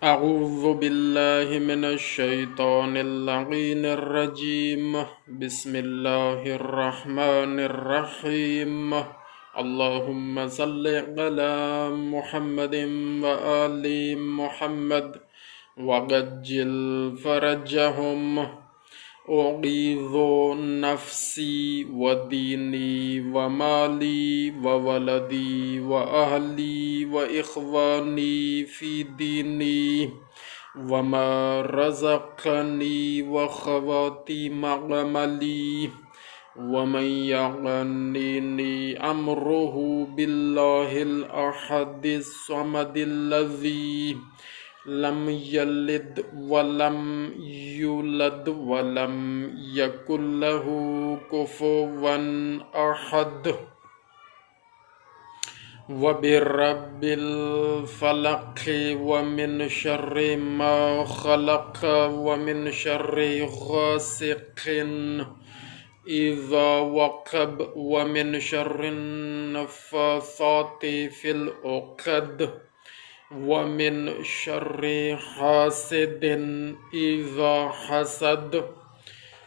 أعوذ بالله من الشيطان اللعين الرجيم. بسم الله الرحمن الرحيم. اللهم صل على محمد وآل محمد وعجل فرجهم. أعيذ نفسي وديني ومالي وولدي وأهلي وإخواني في ديني وما رزقني وخواتيم عملي ومن يعنيني أمره بالله الأحد الصمد الذي لم يلد ولم يولد ولم يكن له كفوا أحد. وبرب الفلق ومن شر ما خلق ومن شر غاسق إذا وقب ومن شر النفاثات في العقد ومن شر حاسد إذا حسد.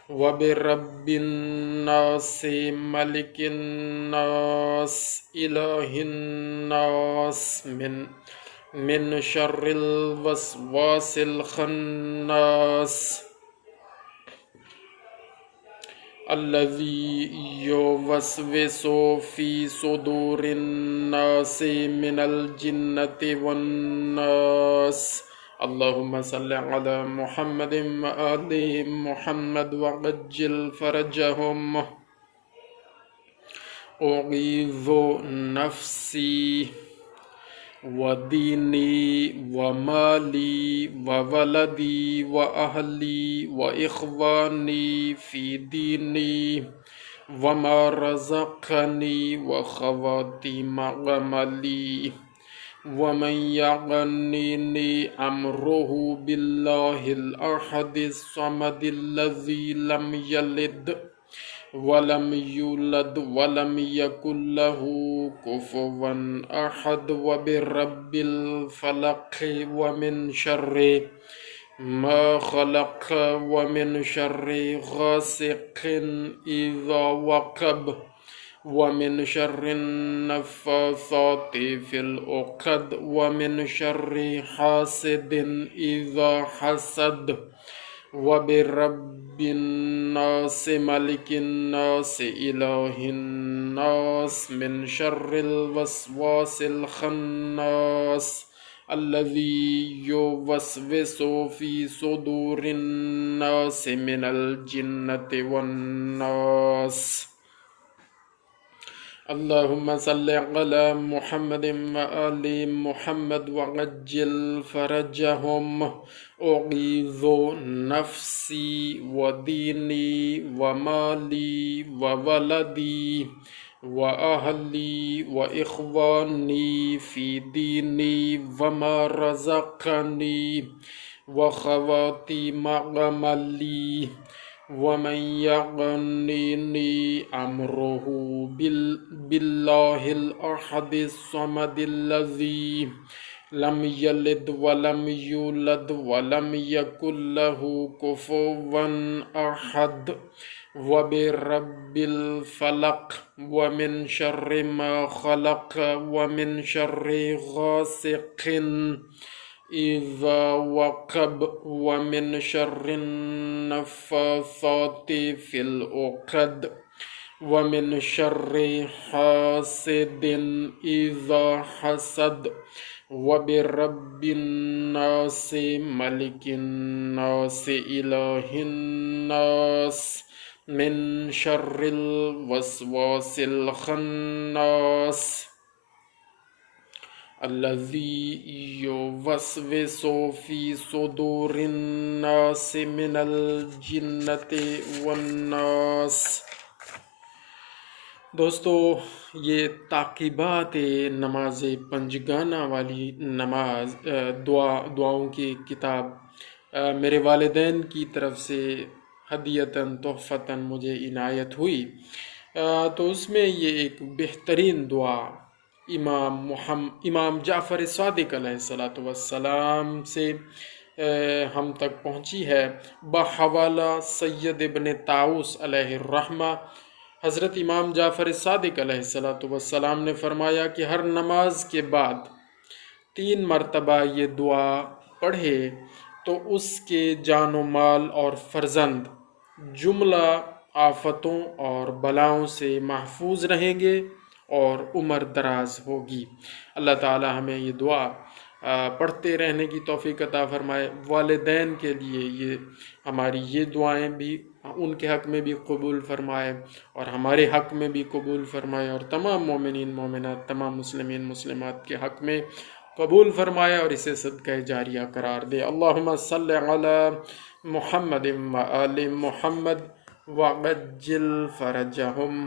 وبرب الناس ملك الناس إله الناس من شر الوسواس الخناس الذي يوسوس في صدور الناس من الجنة والناس. اللهم صل على محمد وآل محمد وعجل فرجهم. أعيذ نفسي وديني ومالي وولدي وأهلي وإخواني في ديني وما رزقني وخواتيم عملي ومن يعنيني أمره بالله الأحد الصمد الذي لم يلد ولم يولد ولم يكن له كفوا أحد. وبرب الفلق ومن شر ما خلق ومن شر غاسق إذا وقب ومن شر النفاثات في العقد ومن شر حاسد إذا حسد. وبرب الناس ملك الناس إله الناس من شر الوسواس الخناس الذي يوسوس في صدور الناس من الجنة والناس. اللهم صل على محمد وآل محمد وعجل فرجهم. أعيذ نفسي وديني ومالي وولدي وأهلي وإخواني في ديني وما رزقني وخواتيم عملي ومن يعنيني أمره بالله الأحد الصمد الذي لم يلد ولم يولد ولم يكن له كفوا أحد. وبرب الفلق ومن شر ما خلق ومن شر غاسق إذا وقب ومن شر النفاثات في العقد ومن شر حاسد إذا حسد. وبرب الناس ملك الناس إله الناس من شر الوسواس الخناس الذي يوسوس في صدور الناس من الجنة والناس. دوستو، یہ تعقیبات نماز پنجگانہ والی نماز دعاؤں کی کتاب میرے والدین کی طرف سے ہدیتاً تحفتاً مجھے عنایت ہوئی، تو اس میں یہ ایک بہترین دعا امام جعفر صادق علیہ الصلاۃ والسلام سے ہم تک پہنچی ہے بحوالہ سید ابن طاؤس علیہ الرحمہ۔ حضرت امام جعفر صادق علیہ الصلاۃ والسلام نے فرمایا کہ ہر نماز کے بعد 3 مرتبہ یہ دعا پڑھے تو اس کے جان و مال اور فرزند جملہ آفتوں اور بلاؤں سے محفوظ رہیں گے اور عمر دراز ہوگی۔ اللہ تعالی ہمیں یہ دعا پڑھتے رہنے کی توفیق عطا فرمائے۔ والدین کے لیے ہماری یہ دعائیں بھی ان کے حق میں بھی قبول فرمائے اور ہمارے حق میں بھی قبول فرمائے، اور تمام مومنین مومنات، تمام مسلمین مسلمات کے حق میں قبول فرمائے اور اسے صدقہ جاریہ قرار دے۔ اللہم صلی علی محمد و آل محمد وعجل فرجہم۔